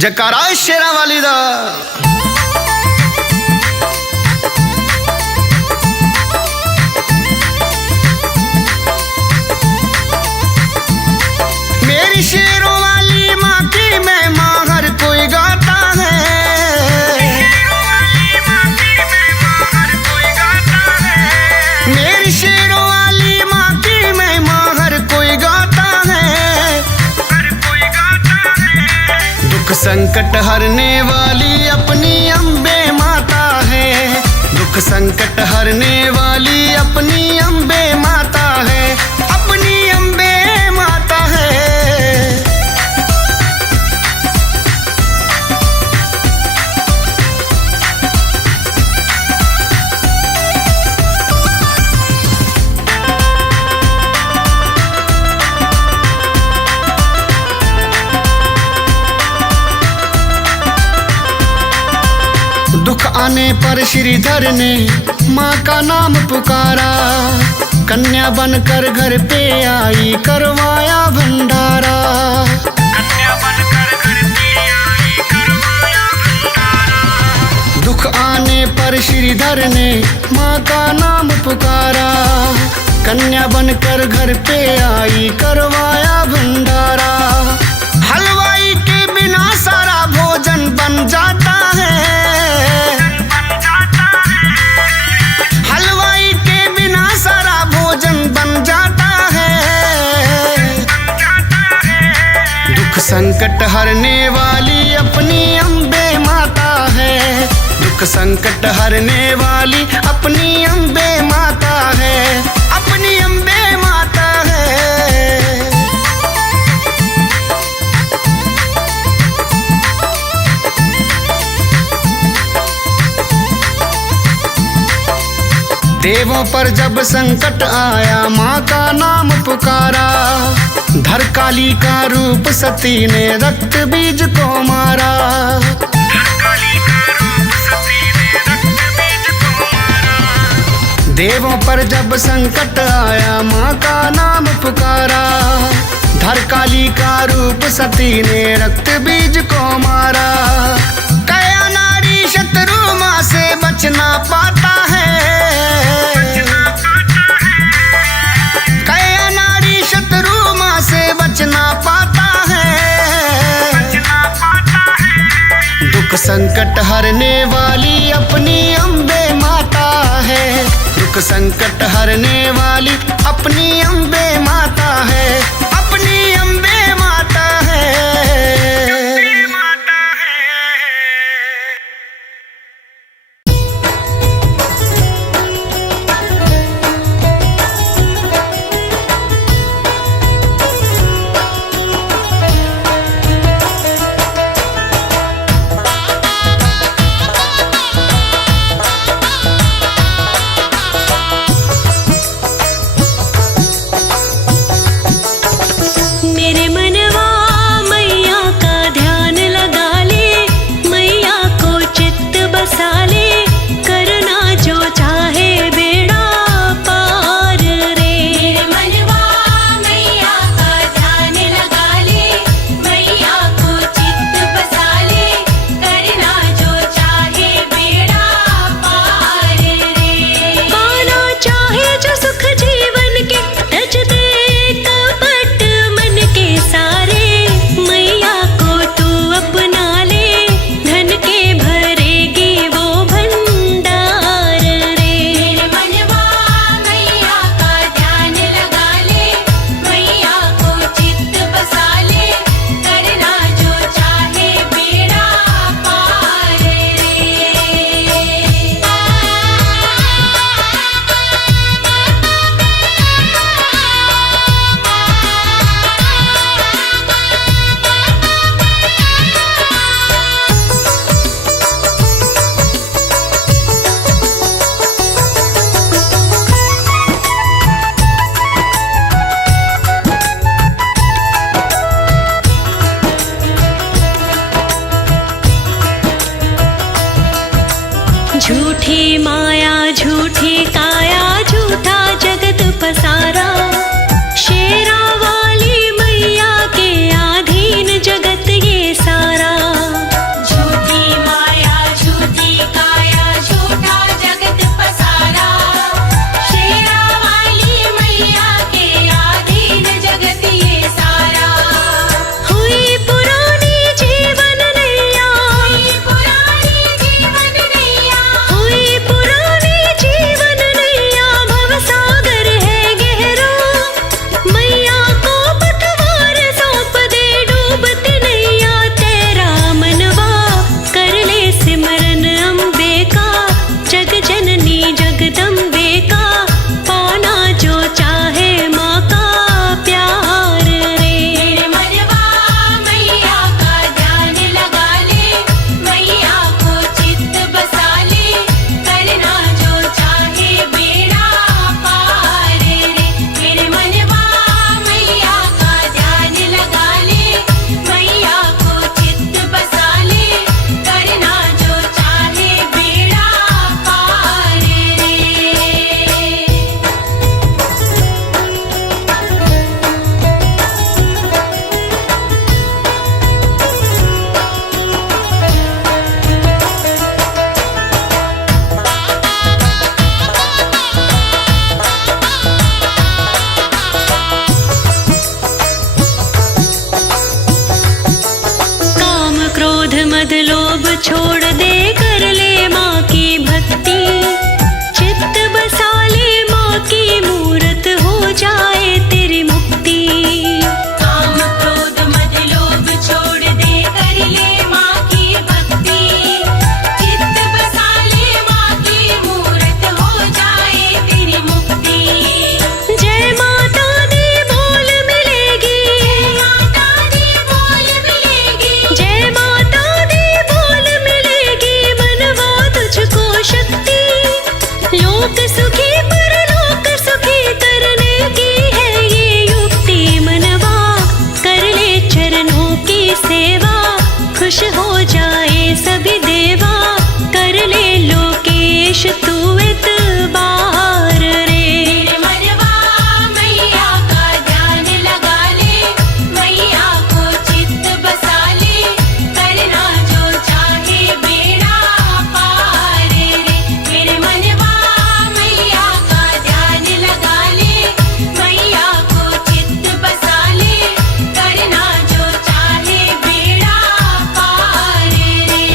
जकारा शेरा वाली दा। मेरी शेरों वाली माँ की महिमा हर कोई गाता है। मेरी शेरों वाली माँ की महिमा हर कोई गाता है। दुख संकट हरने वाली अपनी अम्बे माता है। दुख संकट हरने वाली अपनी अम्बे माता है। अपनी अम्बे माता है। दुख आने पर श्रीधर ने माँ का नाम पुकारा। कन्या बनकर घर पे आई करवाया भंडारा। दुख आने पर श्रीधर ने माँ का नाम पुकारा। कन्या बनकर घर पे आई करवाया भंडारा। हलवाई के बिना सारा भोजन बन जाता है। हलवाई के बिना सारा भोजन बन जाता है। दुख संकट हरने वाली अपनी अम्बे माता है। दुख संकट हरने वाली अपनी अम्बे माता है। अपनी अम्बे माता है। देवों पर जब संकट आया माँ का नाम पुकारा। धर काली का रूप सती ने रक्त बीज को मारा। देवों पर जब संकट आया माँ का नाम पुकारा। धर काली का रूप सती ने रक्त बीज को मारा। कया नारी शत्रु माँ से बचना पाता है। कया नारी शत्रु माँ से बचना पाता है। दुख संकट हरने वाली अपनी अम्बे माता है। दुख संकट हरने वाली अपनी अम्बे माता है। अपनी अम्बे माता है। झूठी माया झूठी काया झूठा जगत पसारा। शेरा वाली मैया के अधीन जगत ये सारा। मद लोभ छोड़ दे, कर ले माँ की भक्ति। चित्त बसा ले माँ की मूरत, हो जाए तेरी मुक्ति। काम क्रोध मद लोभ छोड़ दे, कर ले माँ की भक्ति। चित्त बसा ले माँ की मूरत, हो जाए तेरी मुक्ति। जय माता दी बोल मिलेगी, जय माता दी बोल मिलेगी, जय माता दी बोल मिलेगी। मनवा तुझको शक्ति, लोक सुखी परलोक सुखी करने की है ये युक्ति। मनवा कर ले चरणों की सेवा, खुश हो जाए सभी देवा। कर ले लोकेश तू इतबार रे। मनवा मैया का ध्यान लगा ले, मैया को चित्त बसा ले। करना जो चाहे बेड़ा पार रे। मेरे मनवा मैया का ध्यान लगा ले, मैया को चित्त बसा ले। करना जो चाहे बेड़ा पार रे।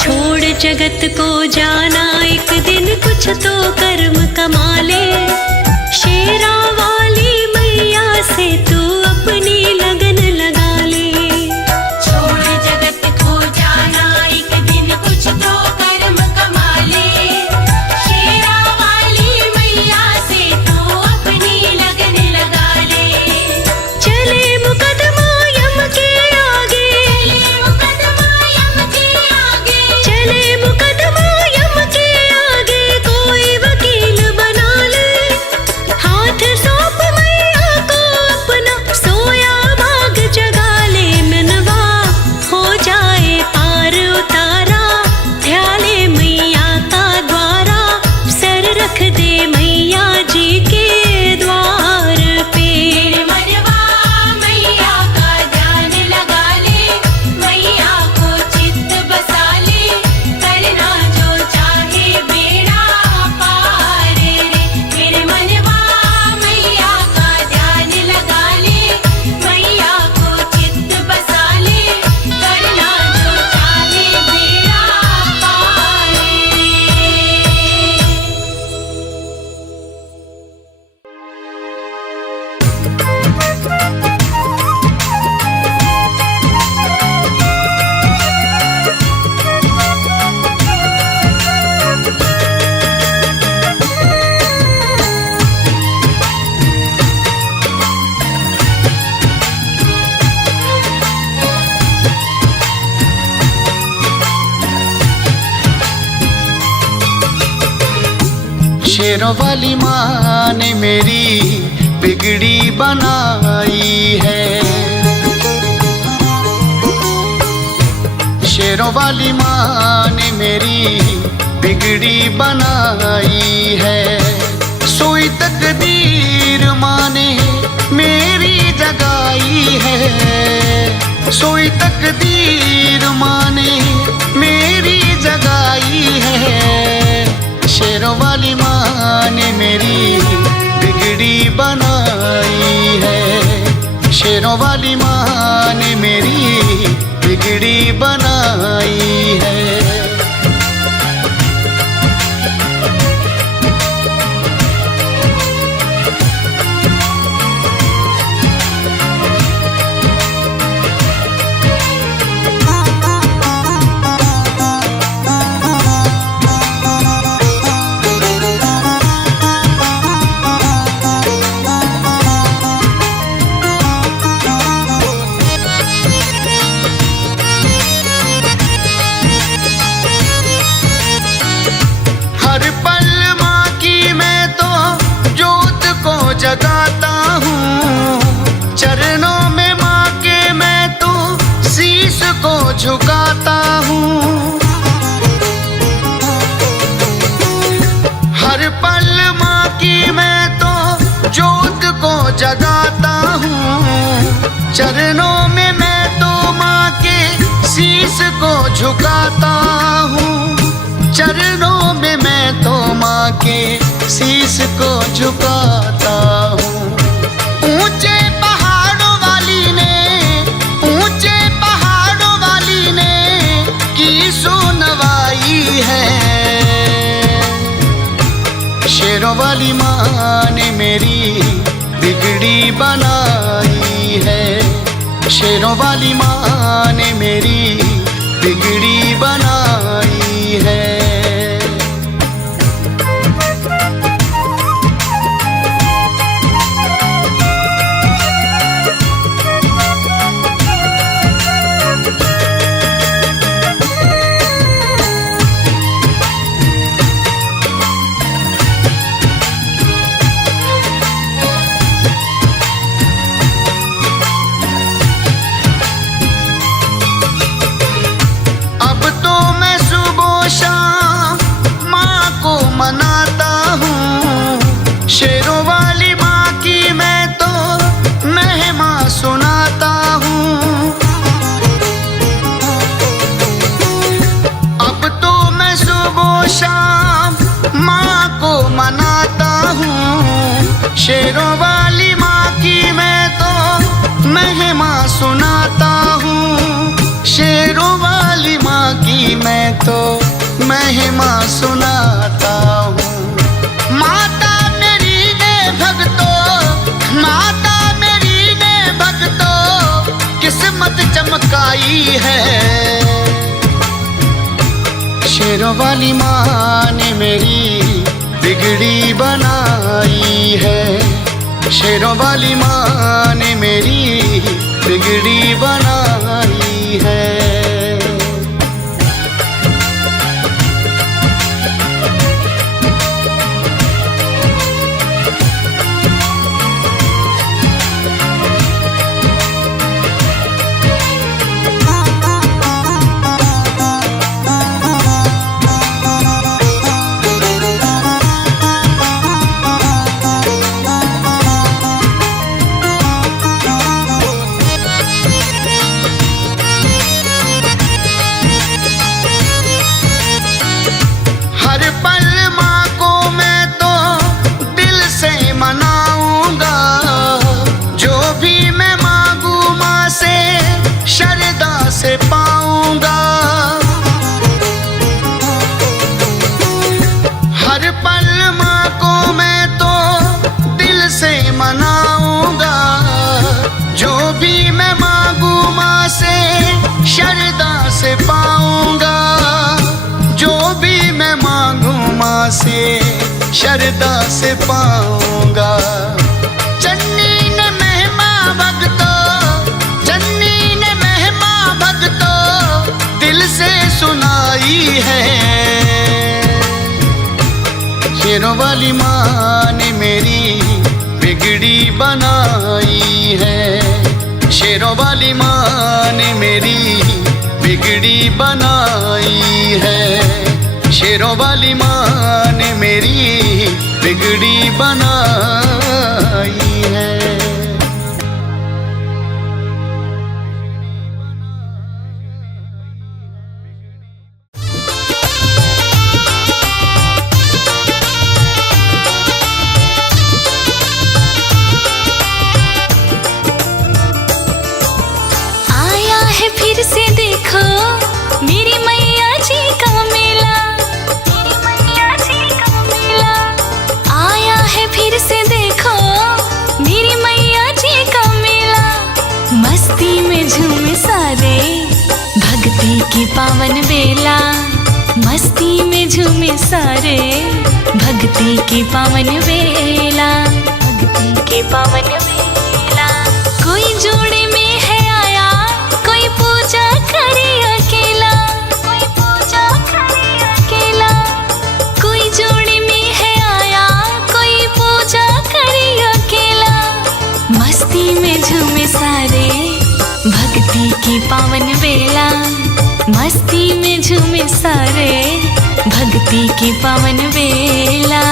छोड़ जगत को जाना एक दिन, कुछ तो कर्म कमा ले। शेरा वाली मैया से तू अपनी लगन लगा ले। छोड़ जगत को जाना एक दिन, कुछ तो कर्म कमा ले। शेरा वाली मैया से तू अपनी लगन लगा ले। चले मुकदमा यम के आगे, चले मुकदमा यम के आगे, चले मुकदमा यम के आगे। कोई वकील बना ले, हाथ सौंप मैया को अपना। सोया भाग जगा ले, मनवा हो जाए पार उतारा। ध्याले मैया का द्वारा, सर रख दे मैया जी के द्वार पे। मनवा मैया का ध्यान लगा ले, मैया को चित्त बसा ले। करना जो चाहे बेड़ा पार रे। मेरे मनवा मैया का ध्यान लगा ले, मैया को चित्त बसा ले। करना जो चाहे बेड़ा पार रे। शेरों वाली माँ ने मेरी बिगड़ी बनाई है। शेरों वाली माँ ने मेरी बिगड़ी बनाई है। सोई तकदीर माँ ने मेरी जगाई है। सोई तकदीर माँ ने मेरी जगाई है। शेरों वाली माँ ने मेरी बिगड़ी बनाई है। शेरों वाली माँ ने मेरी बिगड़ी बनाई है। जगाता हूँ चरणों में माँ के मैं तो शीश को को झुकाता हूँ। हर पल माँ की मैं तो ज्योत को जगाता हूँ। चरणों में मैं तो माँ के शीश को झुकाता हूँ। चरणों में मैं तो माँ के शीश को झुकाता हूँ। ऊंचे पहाड़ों वाली ने, ऊंचे पहाड़ों वाली ने की सुनवाई है। शेरों वाली माँ ने मेरी बिगड़ी बनाई है। शेरों वाली माँ ने मेरी बिगड़ी बनाई है। मनाता हूँ शेरों वाली माँ की मैं तो महिमा सुनाता हूँ। अब तो मैं सुबह शाम माँ को मनाता हूँ। शेरों वाली माँ की मैं तो महिमा सुनाता हूँ। शेरों वाली माँ की मैं तो महिमा सुनाता हूँ। माता मेरी ने भक्तों, माता मेरी ने भक्तों किस्मत चमकाई है। शेरों वाली माँ ने मेरी बिगड़ी बनाई है। शेरों वाली माँ ने मेरी बिगड़ी बनाई है। से शरदा से पाऊंगा। चन्नी ने महिमा भक्तों, चन्नी ने महिमा भक्तों दिल से सुनाई है। शेरों वाली माँ ने मेरी बिगड़ी बनाई है। शेरों वाली माँ ने मेरी बिगड़ी बनाई है। शेरों वाली माँ ने मेरी बिगड़ी बनाई है। आया है फिर से देखो मेरी मैया जी का मेला, फिर से देखो मेरी मैया जी का मेला। मस्ती में झूमे सारे भक्ति की पावन बेला। मस्ती में झूमे सारे भक्ति की पावन बेला, भक्ति की पावन बेला। कोई जोड़े में है आया, कोई पूजा करे अकेला, कोई पूजा करे अकेला। कोई जोड़े में है आया, कोई पूजा करे अकेला। मस्ती में झूमे सारे भक्ति की पावन बेला। झूमे सारे भक्ति की पावन बेला।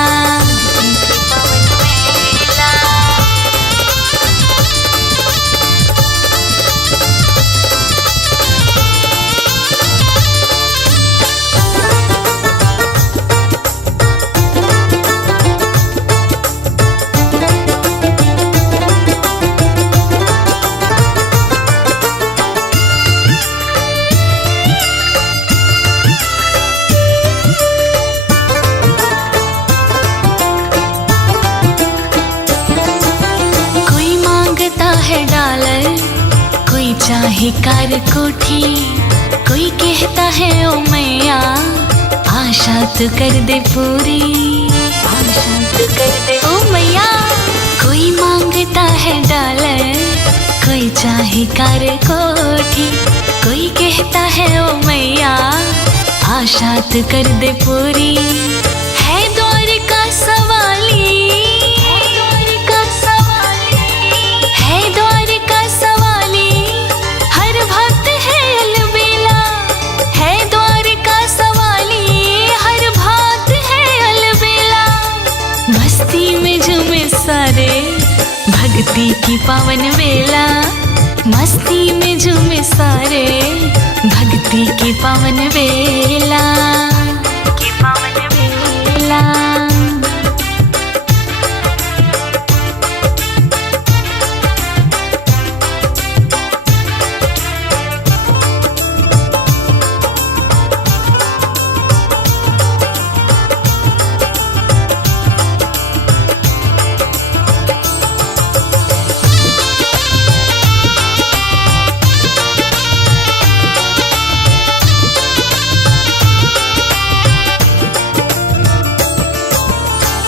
चाहे कार कोठी, कोई कहता है ओ मैया आशा तो कर दे पूरी, आशा तो कर दे ओ मैया। कोई मांगता है डॉलर, कोई चाहे कार कोठी, कोई कहता है ओ मैया आशा तो कर दे पूरी। है दौर का सवाली, सारे भक्ति की पावन बेला। मस्ती में झूमे सारे भक्ति की पावन बेला, की पावन बेला।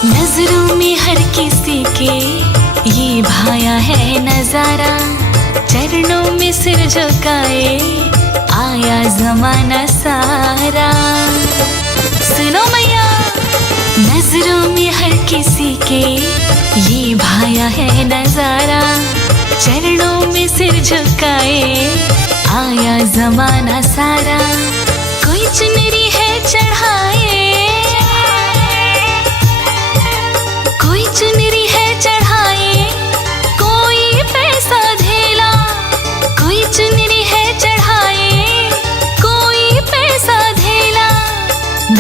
नजरों में हर किसी के ये भाया है नजारा, चरणों में सिर झुकाए आया जमाना सारा। सुनो मैया, नजरों में हर किसी के ये भाया है नजारा, चरणों में सिर झुकाए आया जमाना सारा। कोई चुनरी है चढ़ाए, चुनरी है चढ़ाए, कोई पैसा धेला, कोई चुनरी है चढ़ाए, कोई पैसा धेला।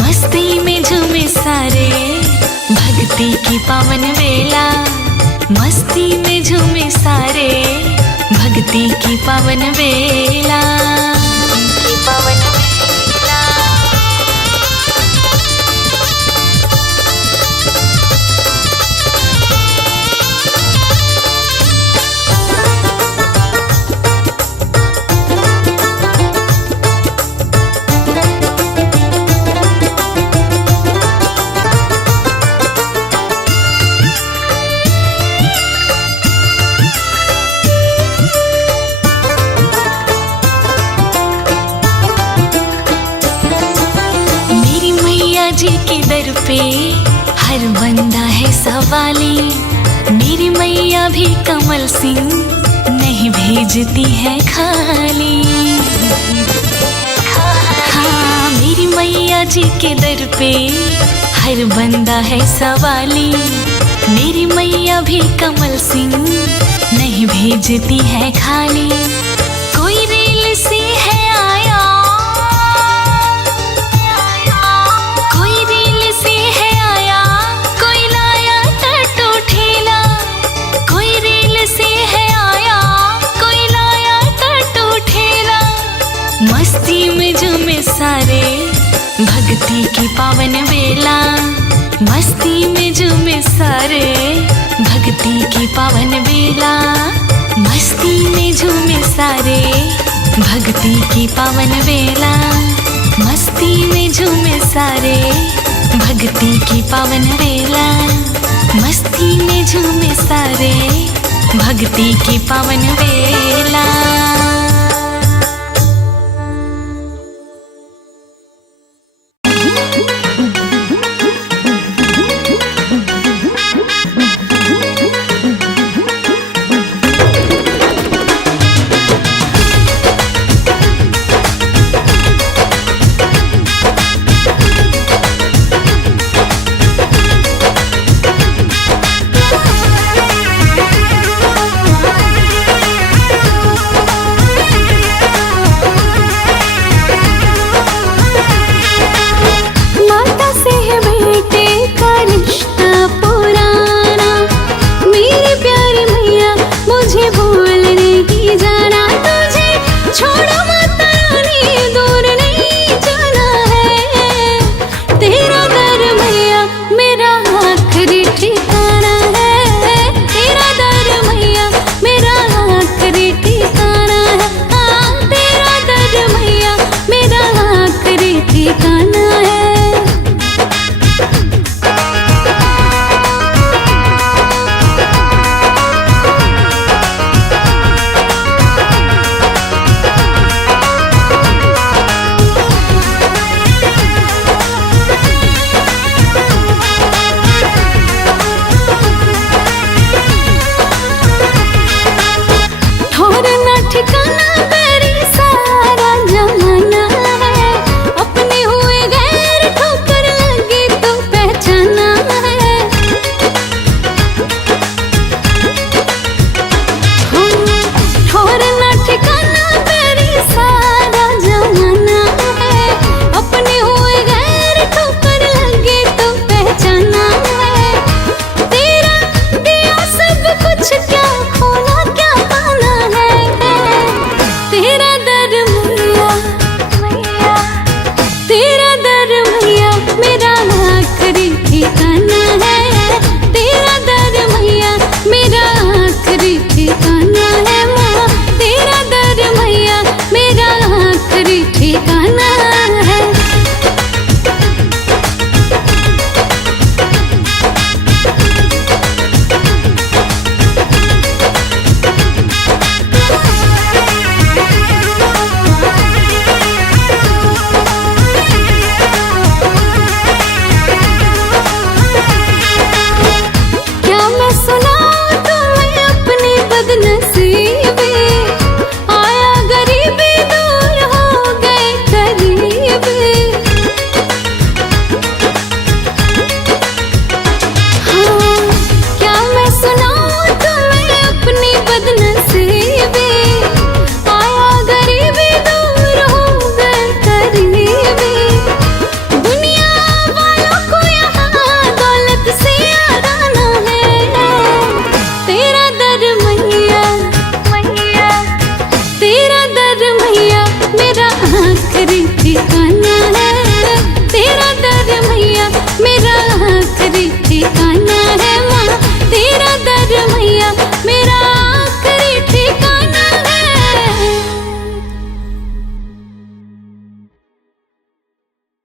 मस्ती में झूमे सारे भक्ति की पावन बेला, मस्ती में झूमे सारे भक्ति की पावन बेला, की पावन बेला। जी के दर पे हर बंदा है सवाली, मेरी मैया भी कमल सिंह नहीं भेजती है खाली। हाँ, मेरी मैया जी के दर पे हर बंदा है सवाली, मेरी मैया भी कमल सिंह नहीं भेजती है खाली। कोई रेल सी है आया, मस्ती में झूमे सारे भक्ति की पावन बेला, मस्ती में झूमे सारे भक्ति की पावन बेला, मस्ती में झूमे सारे भक्ति की पावन बेला, मस्ती में झूमे सारे भक्ति की पावन बेला, मस्ती में झूमे सारे भक्ति की पावन बेला।